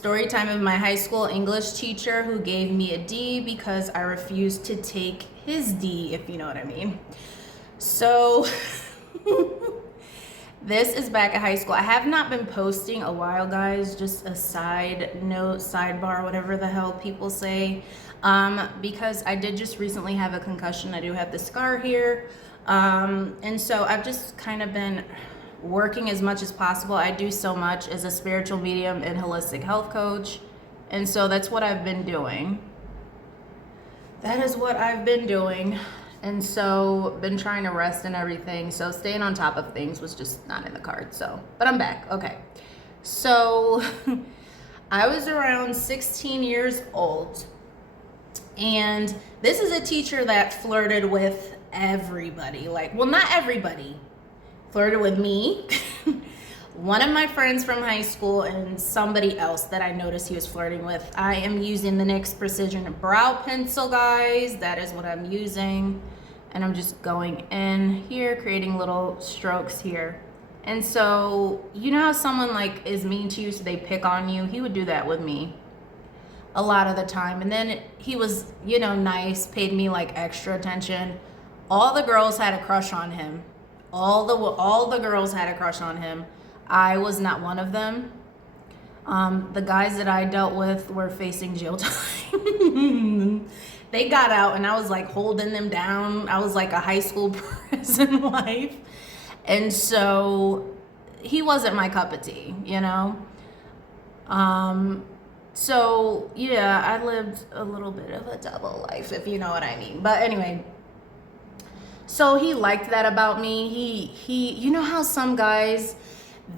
Story time of my high school English teacher who gave me a D because I refused to take his D, if you know what I mean. So this is back at high school. I have not been posting a while, guys. Just a side note, sidebar, whatever the hell people say. Because I did just recently have a concussion. I do have the scar here. And so I've just kind of been working as much as possible. I do so much as a spiritual medium and holistic health coach. And so that's what I've been doing. That is what I've been doing. And so been trying to rest and everything. So staying on top of things was just not in the cards. So, but I'm back. Okay. So I was around 16 years old. And this is a teacher that flirted with everybody. Like, well, not everybody. Flirted with me, one of my friends from high school, and somebody else that I noticed he was flirting with. I am using the NYX Precision Brow Pencil, guys. That is what I'm using. And I'm just going in here, creating little strokes here. And so, you know how someone like is mean to you, so they pick on you? He would do that with me a lot of the time. And then he was, you know, nice, paid me like extra attention. All the girls had a crush on him. All the girls had a crush on him. I was not one of them. The guys that I dealt with were facing jail time. They got out and I was like holding them down. I was like a high school prison wife. And so he wasn't my cup of tea, you know? So yeah, I lived a little bit of a double life, if you know what I mean. But anyway, so he liked that about me. He, you know how some guys,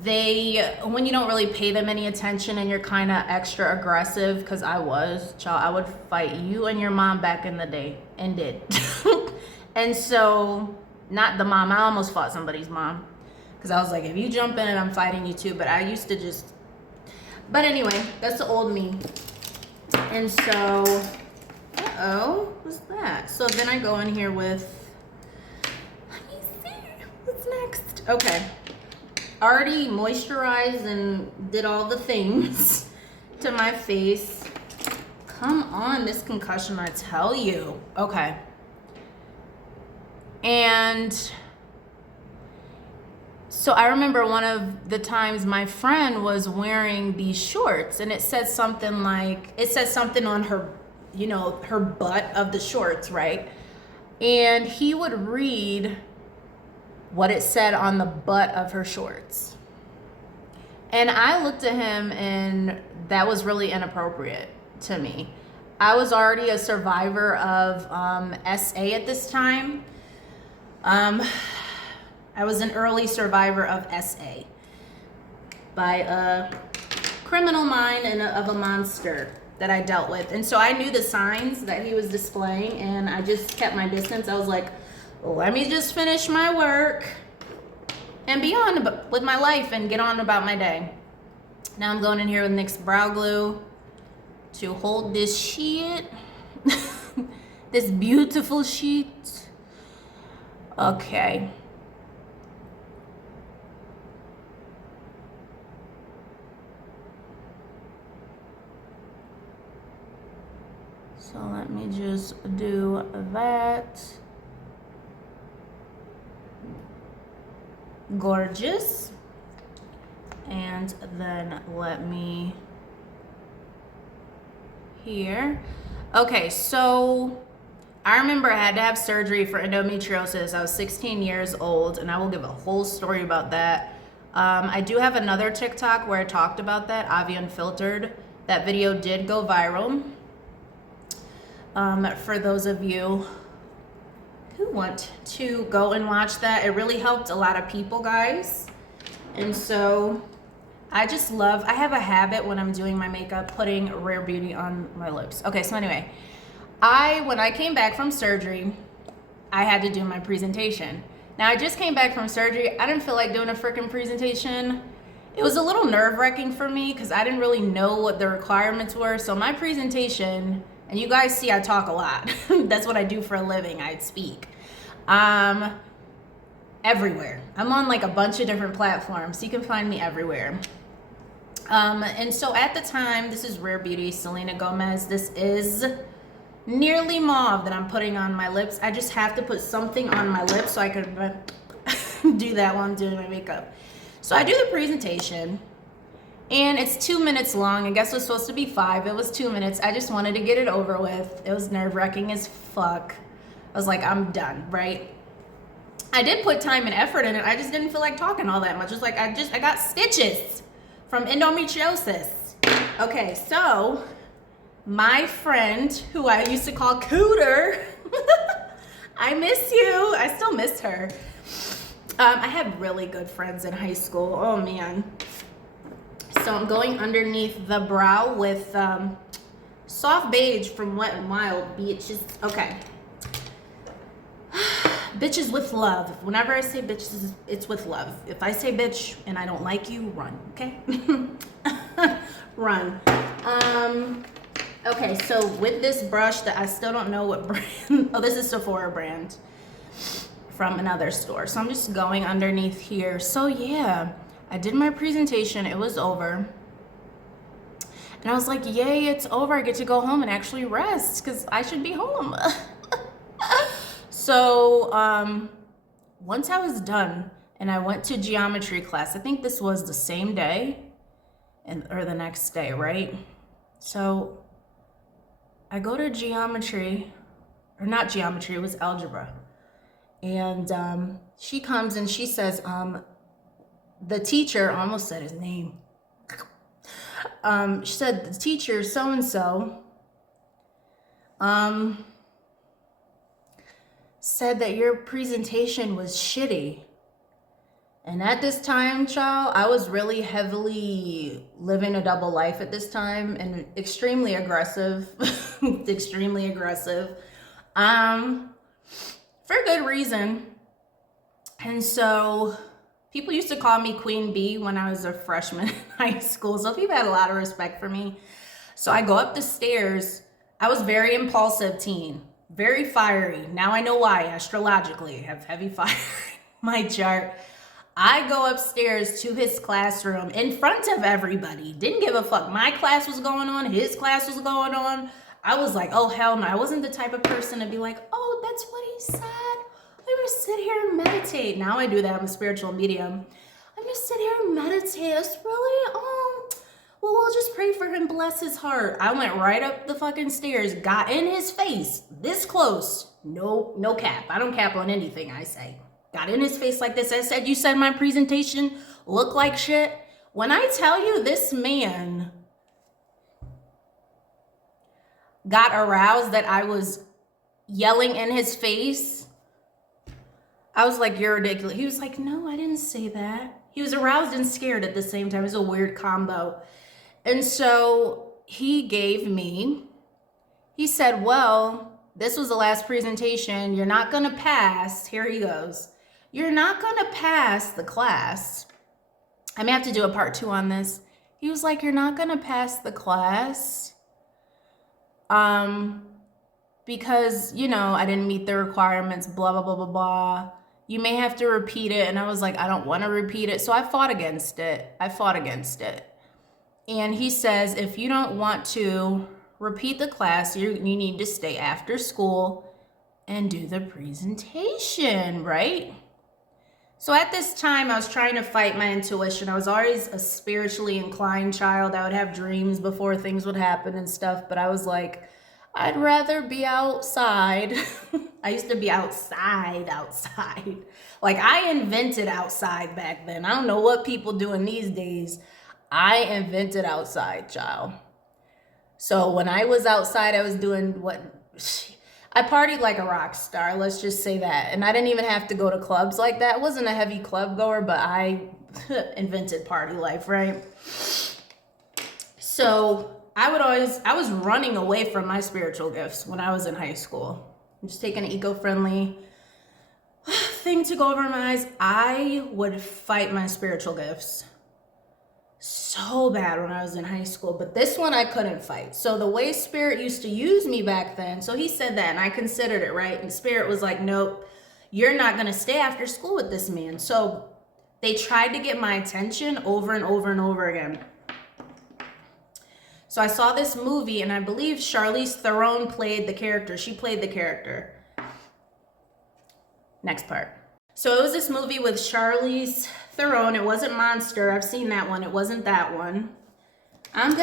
when you don't really pay them any attention and you're kind of extra aggressive, because I was, child, I would fight you and your mom back in the day, and did. And so, not the mom, I almost fought somebody's mom, because I was like, if you jump in it, I'm fighting you too. But I used to just, but anyway, that's the old me. And so, uh-oh, what's that? So then I go in here with, what's next? Okay. Already moisturized and did all the things to my face. Come on, this concussion, I tell you. Okay. And so I remember one of the times my friend was wearing these shorts, and it said something on her, you know, her butt of the shorts, right? And he would read what it said on the butt of her shorts. And I looked at him, and that was really inappropriate to me. I was already a survivor of SA at this time. I was an early survivor of SA by a criminal mind and of a monster that I dealt with. And so I knew the signs that he was displaying, and I just kept my distance. I was like, let me just finish my work and be on with my life and get on about my day. Now I'm going in here with NYX brow glue to hold this sheet, this beautiful sheet. Okay. So let me just do that. Gorgeous. And then let me here. Okay, so I remember I had to have surgery for endometriosis. I was 16 years old, and I will give a whole story about that. I do have another TikTok where I talked about that, Avi Unfiltered. That video did go viral. For those of you who want to go and watch that, it really helped a lot of people, guys. And so I have a habit when I'm doing my makeup, putting Rare Beauty on my lips. Okay, so anyway, when I came back from surgery, I had to do my presentation. Now, I just came back from surgery. I didn't feel like doing a freaking presentation. It was a little nerve-wracking for me because I didn't really know what the requirements were. So my presentation, and you guys see I talk a lot. That's what I do for a living. I speak. Everywhere. I'm on like a bunch of different platforms. So you can find me everywhere. And so at the time, this is Rare Beauty, Selena Gomez. This is nearly mauve that I'm putting on my lips. I just have to put something on my lips so I could do that while I'm doing my makeup. So I do the presentation, and it's 2 minutes long. I guess it was supposed to be 5. It was 2 minutes. I just wanted to get it over with. It was nerve-wracking as fuck. I was like, I'm done, right? I did put time and effort in it. I just didn't feel like talking all that much. It was like, I got stitches from endometriosis. Okay, so my friend, who I used to call Cooter, I miss you. I still miss her. I had really good friends in high school. Oh man. So I'm going underneath the brow with soft beige from Wet n Wild Beaches. Okay. Bitches with love. Whenever I say bitches, it's with love. If I say bitch and I don't like you, run, okay? Run. Okay, so with this brush that I still don't know what brand, oh, this is Sephora brand from another store. So I'm just going underneath here. So yeah, I did my presentation, it was over. And I was like, yay, it's over. I get to go home and actually rest because I should be home. So once I was done and I went to geometry class, I think this was the same day or the next day, right? So I go to geometry, or not geometry, it was algebra. And she comes and she says, the teacher, I almost said his name. She said, the teacher, so-and-so, said that your presentation was shitty. And at this time, child, I was really heavily living a double life at this time and extremely aggressive, extremely aggressive, for good reason. And so people used to call me Queen Bee when I was a freshman in high school. So people had a lot of respect for me. So I go up the stairs. I was very impulsive teen, very fiery. Now I know why, astrologically. I have heavy fire in my chart. I go upstairs to his classroom in front of everybody. Didn't give a fuck. My class was going on. His class was going on. I was like, oh, hell no. I wasn't the type of person to be like, oh, that's what he said. I'm going to sit here and meditate. Now I do that. I'm a spiritual medium. I'm going to sit here and meditate. It's really, well, we'll just pray for him. Bless his heart. I went right up the fucking stairs, got in his face this close. No cap. I don't cap on anything I say. Got in his face like this. I said, you said my presentation looked like shit. When I tell you this man got aroused that I was yelling in his face, I was like, you're ridiculous. He was like, no, I didn't say that. He was aroused and scared at the same time. It was a weird combo. And so he said, well, this was the last presentation. You're not going to pass. Here he goes. You're not going to pass the class. I may have to do a part 2 on this. He was like, you're not going to pass the class because, you know, I didn't meet the requirements, blah, blah, blah, blah, blah. You may have to repeat it. And I was like, I don't want to repeat it. So I fought against it. And he says, if you don't want to repeat the class, you need to stay after school and do the presentation, right? So at this time, I was trying to fight my intuition. I was always a spiritually inclined child. I would have dreams before things would happen and stuff, but I was like, I'd rather be outside. I used to be outside. Like I invented outside back then. I don't know what people doing these days. I invented outside, child. So when I was outside, I was doing I partied like a rock star, let's just say that. And I didn't even have to go to clubs like that. I wasn't a heavy club goer, but I invented party life, right? So I was running away from my spiritual gifts when I was in high school. I'm just taking an eco-friendly thing to go over my eyes. I would fight my spiritual gifts so bad when I was in high school, but this one I couldn't fight. So the way Spirit used to use me back then, so he said that and I considered it, right? And Spirit was like, nope, you're not going to stay after school with this man. So they tried to get my attention over and over and over again. So I saw this movie, and I believe Charlize Theron played the character. She played the character. Next part. So it was this movie with Charlize Theron. It wasn't Monster. I've seen that one. It wasn't that one. I'm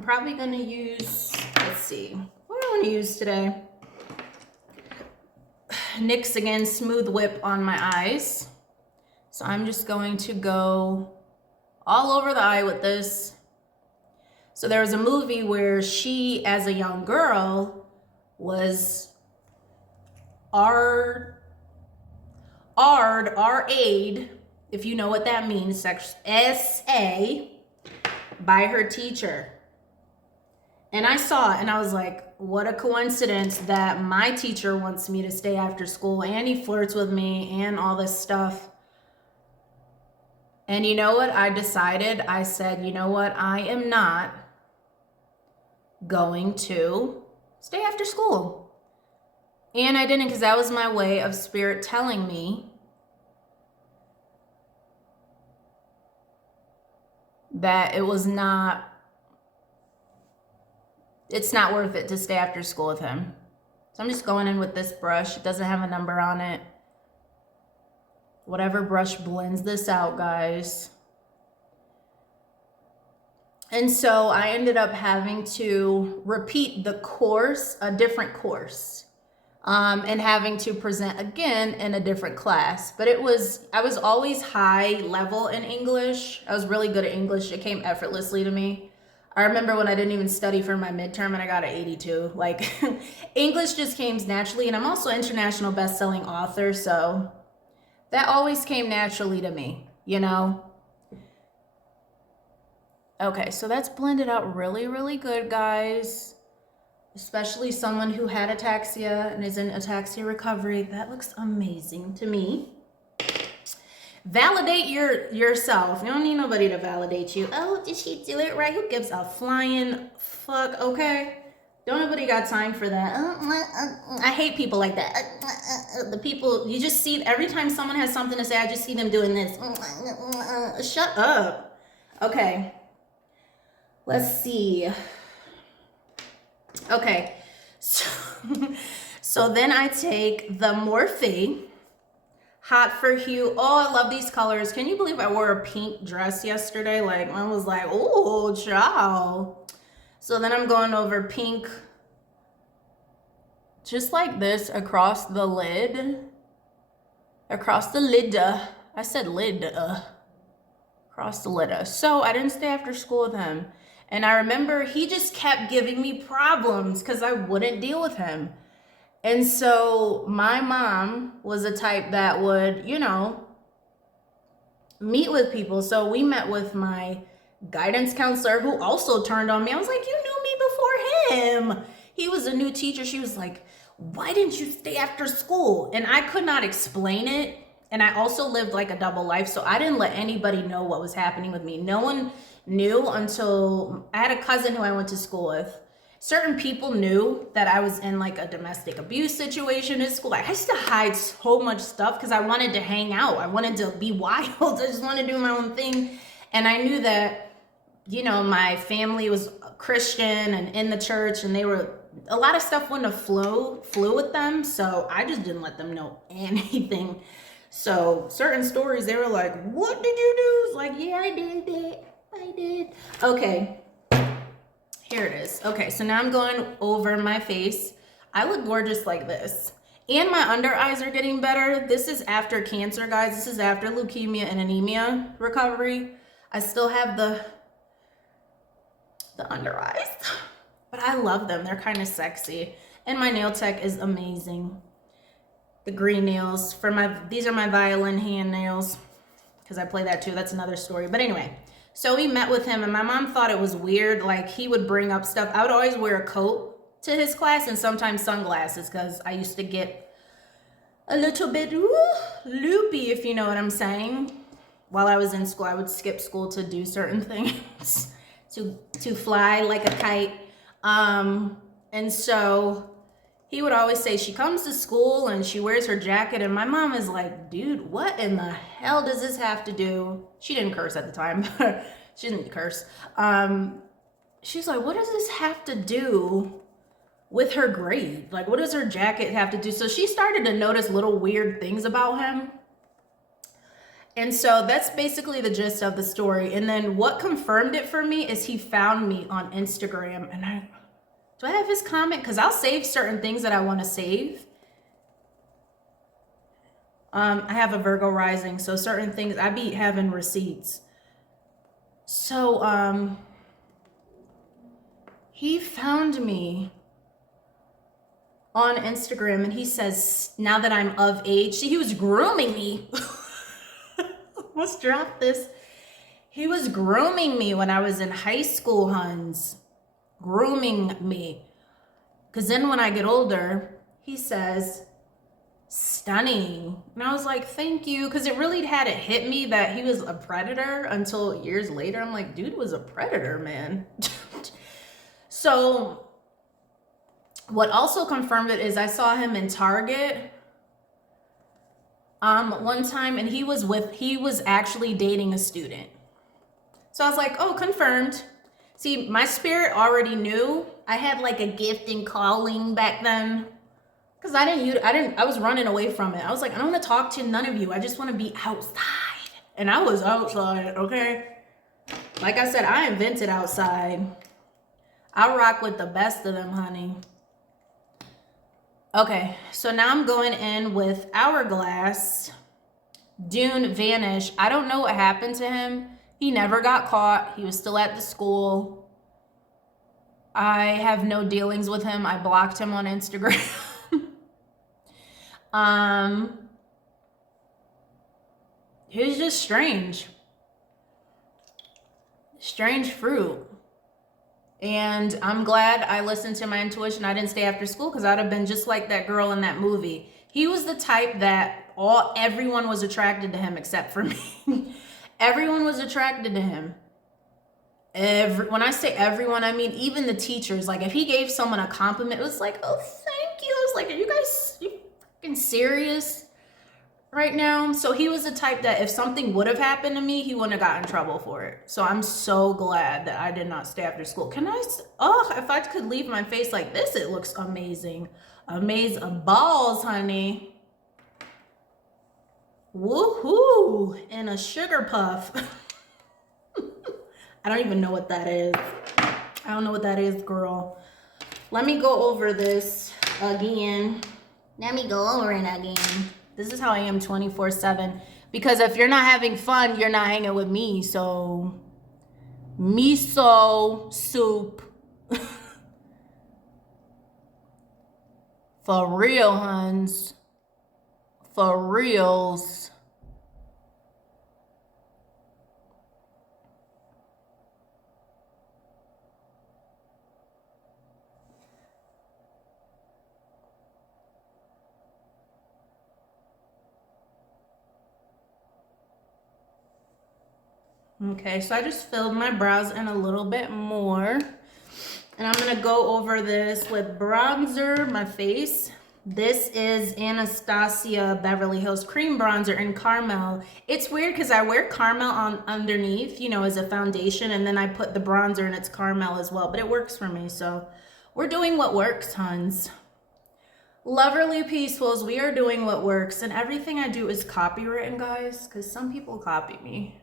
probably gonna use, let's see, what do I want to use today? NYX Again Smooth Whip on my eyes. So I'm just going to go all over the eye with this. So there was a movie where she, as a young girl, was R-a'd, if you know what that means, S-A, by her teacher. And I saw it and I was like, what a coincidence that my teacher wants me to stay after school and he flirts with me and all this stuff. And you know what I decided? I said, you know what? I am not going to stay after school. And I didn't, because that was my way of spirit telling me that it's not worth it to stay after school with him. So I'm just going in with this brush. It doesn't have a number on it. Whatever brush blends this out, guys. And so I ended up having to repeat the course, a different course, and having to present again in a different class. But I was always high level in English. I was really good at English. It came effortlessly to me. I remember when I didn't even study for my midterm and I got an 82. Like, English just came naturally. And I'm also an international best-selling author, so that always came naturally to me, you know? Okay, so that's blended out really, really good, guys. Especially someone who had ataxia and is in ataxia recovery. That looks amazing to me. Validate yourself. You don't need nobody to validate you. Oh, did she do it right? Who gives a flying fuck, okay? Don't nobody got time for that. I hate people like that. The people, you just see, every time someone has something to say, I just see them doing this. Shut up. Okay. Let's see. Okay. So then I take the Morphe Hot for Hue. Oh, I love these colors. Can you believe I wore a pink dress yesterday? Like, I was like, oh, ciao. So then I'm going over pink, just like this, across the lid. Across the lid. I said lid. Across the lid. So I didn't stay after school with him. And I remember he just kept giving me problems because I wouldn't deal with him. And so my mom was a type that would, you know, meet with people. So we met with my guidance counselor who also turned on me. I was like, you knew me before him. He was a new teacher. She was like, why didn't you stay after school? And I could not explain it. And I also lived like a double life. So I didn't let anybody know what was happening with me. No one knew until I had a cousin who I went to school with. Certain people knew that I was in like a domestic abuse situation in school. I used to hide so much stuff because I wanted to hang out. I wanted to be wild. I just wanted to do my own thing. And I knew that, you know, my family was Christian and in the church, and a lot of stuff wouldn't have flew with them. So I just didn't let them know anything. So certain stories, they were like, what did you do? It's like, yeah, I did it. I did. Okay. Here it is. Okay, so now I'm going over my face. I look gorgeous like this. And my under eyes are getting better. This is after cancer, guys. This is after leukemia and anemia recovery. I still have the under eyes, but I love them. They're kind of sexy. And my nail tech is amazing. The green nails these are my violin hand nails because I play that too. That's another story. But anyway. So we met with him and my mom thought it was weird. Like, he would bring up stuff. I would always wear a coat to his class and sometimes sunglasses because I used to get a little bit loopy, if you know what I'm saying. While I was in school, I would skip school to do certain things, to fly like a kite. And so he would always say, she comes to school and she wears her jacket. And my mom is like, dude, what in the hell does this have to do? She didn't curse at the time. She didn't curse. She's like, what does this have to do with her grade? Like, what does her jacket have to do? So she started to notice little weird things about him. And so that's basically the gist of the story. And then what confirmed it for me is he found me on Instagram. And do I have his comment? Because I'll save certain things that I want to save. I have a Virgo rising, so certain things, I be having receipts. So he found me on Instagram and he says, now that I'm of age, see, he was grooming me. Let's drop this. He was grooming me when I was in high school, Huns. Grooming me. Because then when I get older, he says, stunning. And I was like, thank you. Because it really hadn't hit me that he was a predator until years later. I'm like, dude was a predator, man. So what also confirmed it is I saw him in Target one time, and he was actually dating a student. So I was like, oh, confirmed. See, my spirit already knew. I had like a gift and calling back then. Because I was running away from it. I was like, I don't want to talk to none of you. I just want to be outside. And I was outside, okay? Like I said, I invented outside. I rock with the best of them, honey. Okay, so now I'm going in with Hourglass. Dune vanished. I don't know what happened to him. He never got caught. He was still at the school. I have no dealings with him. I blocked him on Instagram. He was just strange. Strange fruit. And I'm glad I listened to my intuition. I didn't stay after school because I'd have been just like that girl in that movie. He was the type that everyone was attracted to him except for me. Everyone was attracted to him. When I say everyone, I mean even the teachers. Like if he gave someone a compliment, it was like, oh, thank you. I was like, are you guys fucking serious right now? So he was the type that if something would have happened to me, he wouldn't have gotten in trouble for it. So I'm so glad that I did not stay after school. If I could leave my face like this, it looks amazing. Amazing balls, honey. Woohoo! And a sugar puff. I don't even know what that is. I don't know what that is, girl. Let me go over this again. Let me go over it again. This is how I am 24/7. Because if you're not having fun, you're not hanging with me. So, miso soup. For real, huns. For reals. Okay, so I just filled my brows in a little bit more. And I'm going to go over this with bronzer, my face. This is Anastasia Beverly Hills Cream Bronzer in Caramel. It's weird because I wear caramel on underneath, you know, as a foundation. And then I put the bronzer and it's caramel as well. But it works for me. So we're doing what works, huns. Loverly Peacefuls, we are doing what works. And everything I do is copywritten, guys. Because some people copy me.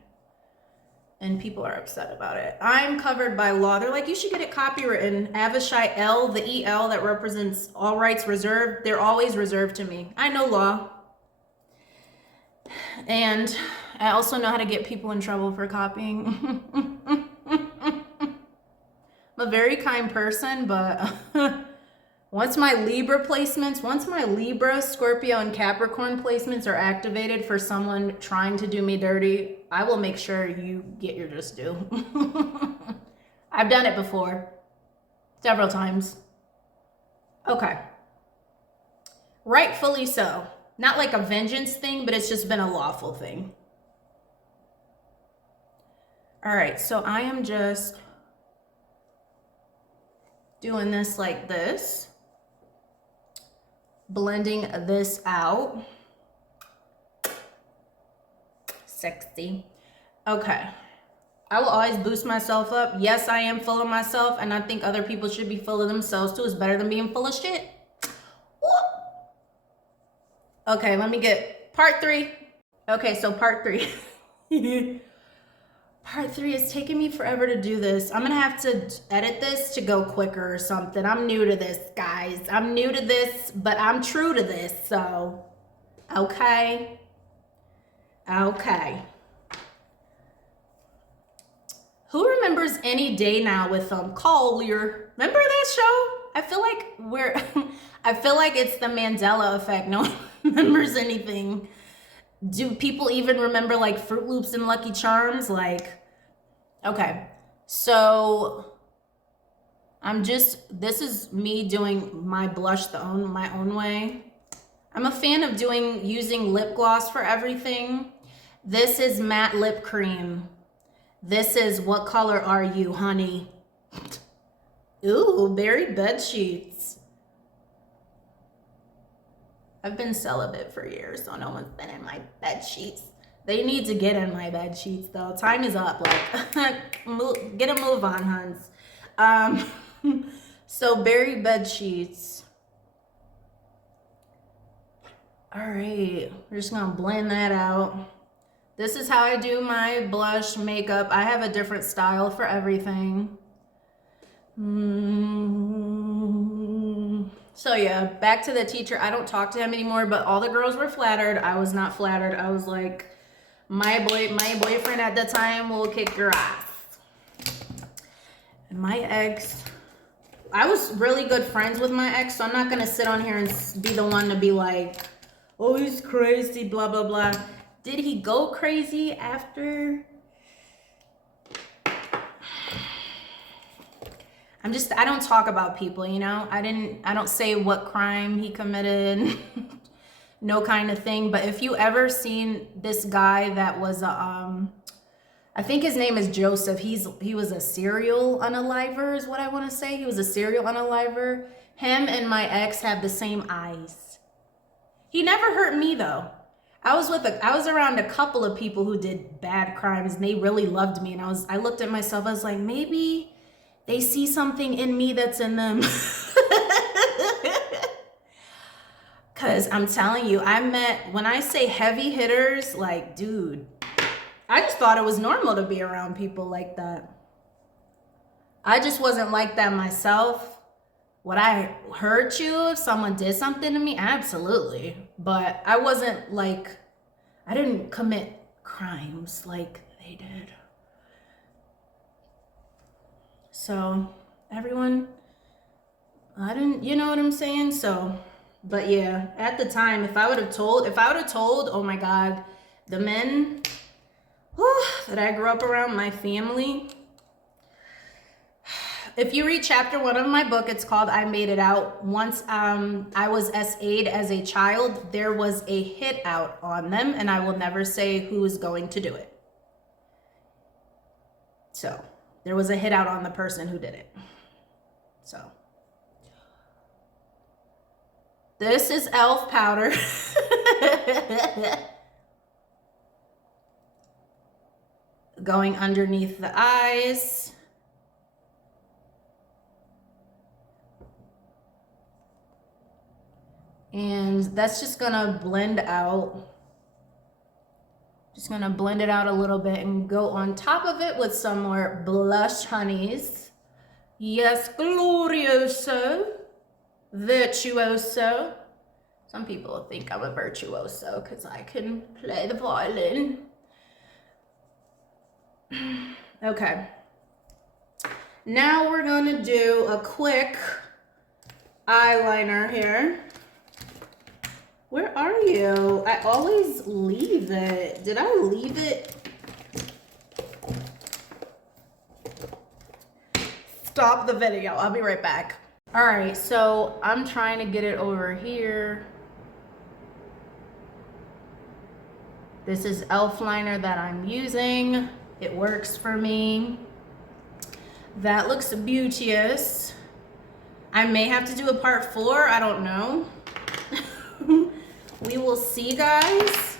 And people are upset about it. I'm covered by law. They're like, you should get it copywritten. Avishai L, the EL that represents all rights reserved, they're always reserved to me. I know law. And I also know how to get people in trouble for copying. I'm a very kind person, but once my Libra, Scorpio, and Capricorn placements are activated for someone trying to do me dirty, I will make sure you get your just due. I've done it before. Several times. Okay. Rightfully so. Not like a vengeance thing, but it's just been a lawful thing. All right, so I am just doing this like this. Blending this out. Sexy. Okay. I will always boost myself up. Yes, I am full of myself, and I think other people should be full of themselves too. It's better than being full of shit. Okay, let me get part 3. Okay, so part 3. Part 3 is taking me forever to do this. I'm gonna have to edit this to go quicker or something. I'm new to this, guys. I'm new to this, but I'm true to this, so okay. Okay. Who remembers Any Day Now with Collier? Remember that show? I feel like I feel like it's the Mandela effect. No one remembers anything. Do people even remember like Fruit Loops and Lucky Charms? Like, okay. So this is me doing my blush my own way. I'm a fan of using lip gloss for everything. This is matte lip cream. This is What Color Are You, Honey? Ooh, berry bed sheets. I've been celibate for years, so no one's been in my bed sheets. They need to get in my bed sheets, though. Time is up. Like, get a move on, huns. So berry bed sheets. All right, we're just gonna blend that out. This is how I do my blush makeup. I have a different style for everything. So yeah, back to the teacher. I don't talk to him anymore, but all the girls were flattered. I was not flattered. I was like, my boyfriend at the time will kick your ass. And my ex, I was really good friends with my ex, so I'm not gonna sit on here and be the one to be like, oh, he's crazy, blah, blah, blah. Did he go crazy after? I don't talk about people, you know? I don't say what crime he committed, no kind of thing. But if you ever seen this guy that was, I think his name is Joseph. He was a serial unaliver is what I want to say. He was a serial unaliver. Him and my ex have the same eyes. He never hurt me though. I was around a couple of people who did bad crimes and they really loved me. And I looked at myself, I was like, maybe they see something in me that's in them. Cause I'm telling you, when I say heavy hitters, like, dude, I just thought it was normal to be around people like that. I just wasn't like that myself. Would I hurt you if someone did something to me? Absolutely. But I wasn't like, I didn't commit crimes like they did. So everyone, you know what I'm saying? So, but yeah, at the time, if I would have told, oh my God, the men that I grew up around, my family. If you read chapter 1 of my book, it's called I Made It Out. Once I was SA'd as a child, there was a hit out on them, and I will never say who is going to do it. So there was a hit out on the person who did it. So this is e.l.f. powder. Going underneath the eyes. And that's just gonna blend out. Just gonna blend it out a little bit and go on top of it with some more blush honeys. Yes, glorioso, virtuoso. Some people think I'm a virtuoso because I can play the violin. Okay. Now we're gonna do a quick eyeliner here. Where are you? I always leave it. Did I leave it? Stop the video. I'll be right back. All right, so I'm trying to get it over here. This is e.l.f. liner that I'm using. It works for me. That looks beauteous. I may have to do a part 4. I don't know. We will see, guys.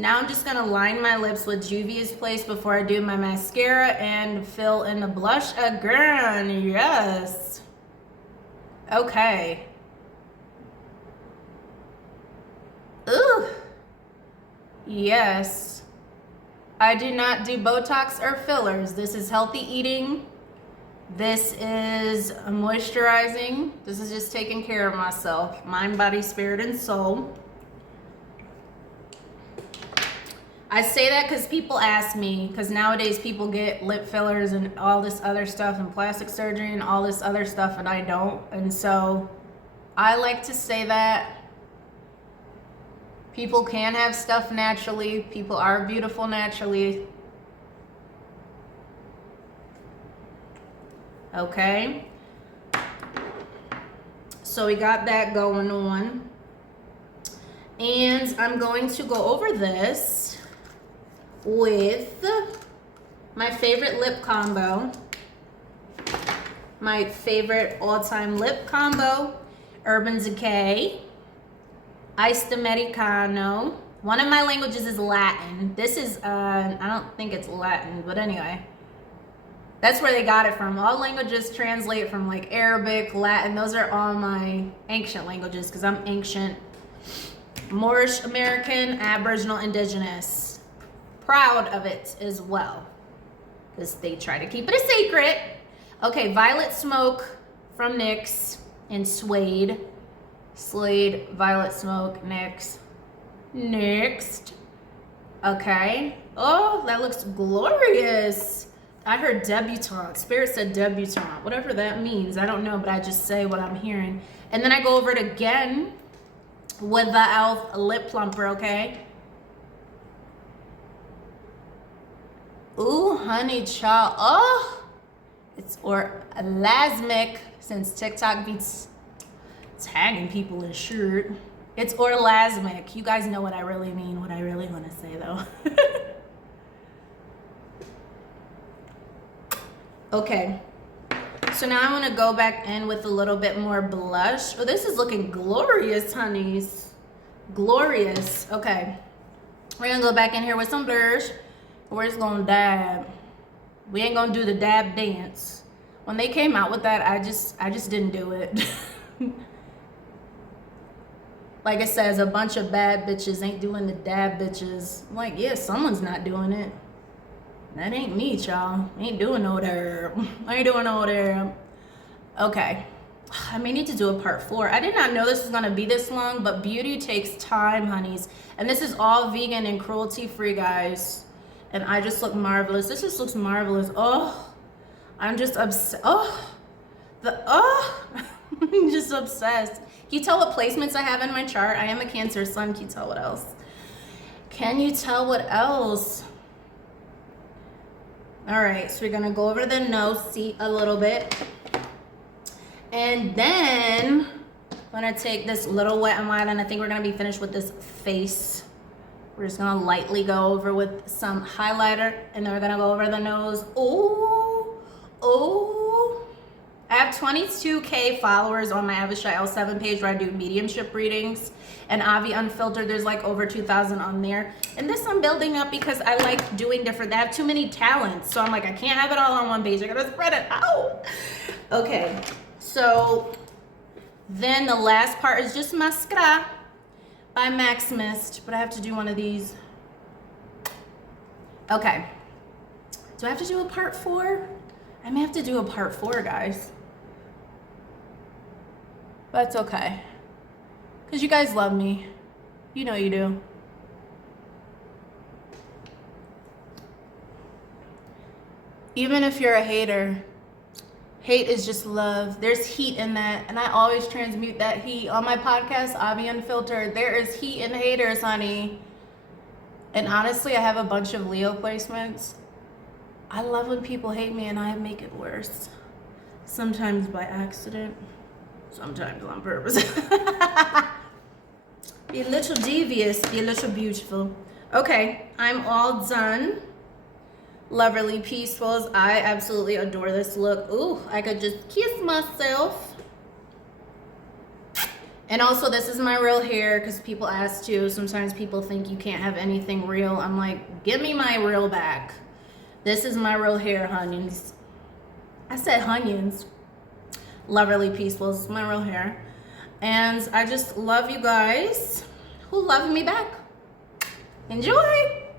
Now I'm just gonna line my lips with Juvia's Place before I do my mascara and fill in the blush again. Yes. Okay. Ooh. Yes. I do not do Botox or fillers. This is healthy eating. This is moisturizing. This is just taking care of myself. Mind, body, spirit, and soul. I say that because people ask me, because nowadays people get lip fillers and all this other stuff and plastic surgery and all this other stuff, and I don't. And so I like to say that people can have stuff naturally. People are beautiful naturally. Okay. So we got that going on. And I'm going to go over this with my favorite lip combo, my favorite all-time lip combo, Urban Decay, Iced Americano. One of my languages is Latin. This is, I don't think it's Latin, but anyway. That's where they got it from. All languages translate from like Arabic, Latin. Those are all my ancient languages because I'm ancient. Moorish American, Aboriginal, Indigenous. Proud of it as well because they try to keep it a secret. Okay, Violet Smoke from NYX and Suede. Slade, Violet Smoke, NYX. Next. Okay. Oh, that looks glorious. I heard debutante. Spirit said debutante. Whatever that means. I don't know, but I just say what I'm hearing. And then I go over it again with the e.l.f. Lip Plumper, okay? Ooh, honey child. Oh, it's orgasmic since TikTok beats tagging people in shirt. It's orgasmic. You guys know what I really mean, what I really want to say though. Okay, so now I want to go back in with a little bit more blush. Oh, this is looking glorious, honeys. Glorious. Okay, we're gonna go back in here with some blush. We're just gonna dab. We ain't gonna do the dab dance. When they came out with that, I just didn't do it. Like it says, a bunch of bad bitches ain't doing the dab bitches. I'm like, yeah, someone's not doing it. That ain't me, y'all. Ain't doing no dab. I ain't doing no dab. Okay. I may need to do a part 4. I did not know this was gonna be this long, but beauty takes time, honeys. And this is all vegan and cruelty free, guys. And I just look marvelous. This just looks marvelous. Oh, I'm just obsessed. Oh, I'm just obsessed. Can you tell what placements I have in my chart? I am a Cancer Sun. Can you tell what else? Can you tell what else? All right, so we're gonna go over the nose seat a little bit. And then I'm gonna take this little Wet n Wild, and I think we're gonna be finished with this face. We're just gonna lightly go over with some highlighter, and then we're gonna go over the nose. Oh, oh. I have 22K followers on my Avishai L7 page where I do mediumship readings. And Avi Unfiltered, there's like over 2,000 on there. And this I'm building up because I like doing different, I have too many talents. So I'm like, I can't have it all on one page. I gotta spread it out. Okay, so then the last part is just mascara by Maximist, but I have to do one of these. Okay, do I have to do a part 4? I may have to do a part 4, guys. That's okay, because you guys love me. You know you do. Even if you're a hater, hate is just love. There's heat in that, and I always transmute that heat. On my podcast, Avi Unfiltered, there is heat in haters, honey. And honestly, I have a bunch of Leo placements. I love when people hate me and I make it worse. Sometimes by accident, sometimes on purpose. Be a little devious, be a little beautiful. Okay, I'm all done. Loverly Peacefuls. I absolutely adore this look. Ooh, I could just kiss myself. And also, this is my real hair, because people ask too. Sometimes people think you can't have anything real. I'm like, give me my real back. This is my real hair, Hunions. I said Hunions. Loverly Peaceful. This is my real hair. And I just love you guys who love me back. Enjoy.